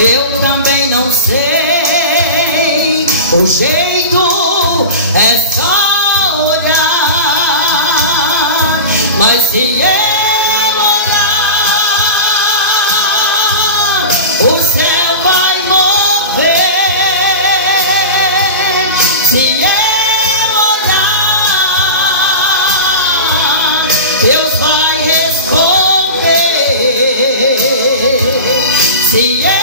Eu também não sei, o jeito é só olhar, mas se eu orar, o céu vai mover. Se eu orar, Deus vai responder. Se eu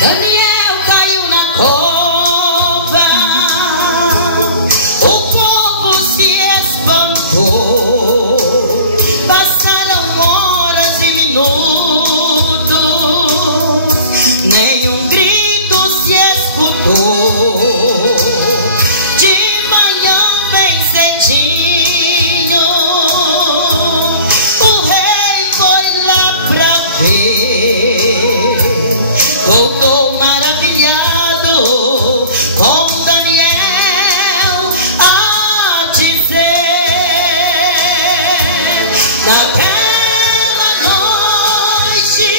Daniel caiu na cova, o povo se espantou. Passaram horas e minutos, nenhum grito se escutou. De manhã bem cedinho, o rei foi lá pra ver. Voltou maravilhado com Daniel a dizer: naquela noite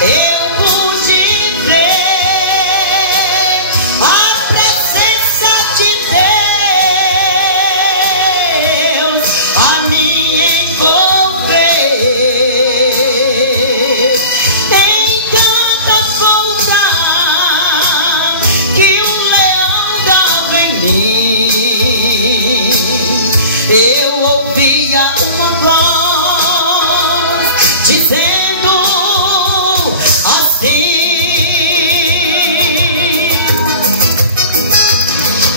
eu pude ver a presença de Deus a me envolver. Eu ouvia uma voz dizendo assim: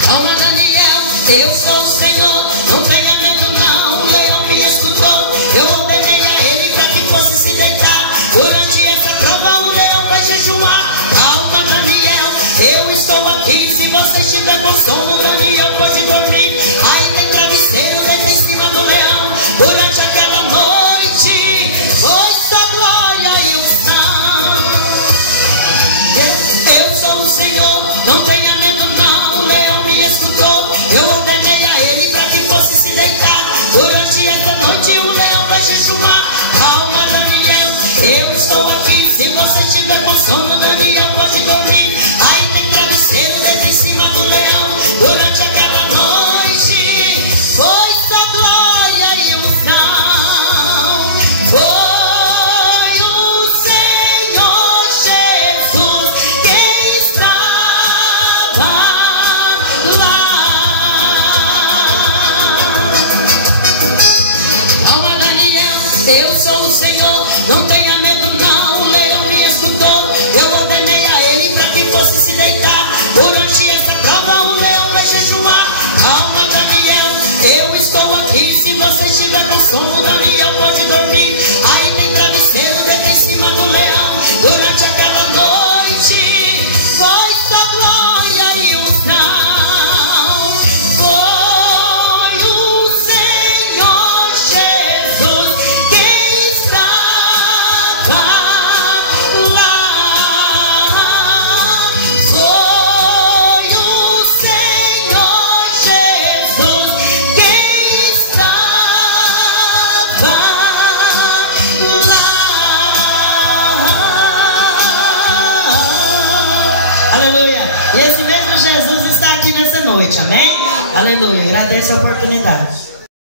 calma, Daniel, eu sou o Senhor, não tenha medo não. O leão me escutou, eu ordenei a ele para que fosse se deitar. Durante essa prova o leão vai jejuar. Calma, Daniel, eu estou aqui. Se você estiver com sono, Daniel pode dormir. Aí tem travesseiro dentro em cima do leão. Durante aquela noite foi só glória e unção. Eu sou o Senhor, não tenha medo não. O leão me escutou, eu ordenei a ele para que fosse se deitar. Durante essa noite o leão vai jejuar. Calma, Daniel, eu estou aqui. Se você estiver com sono, Daniel pode dormir. Aí tem travesseiro dentro em cima do leão. Durante aquela noite noite, amém? Aleluia, agradeço a oportunidade.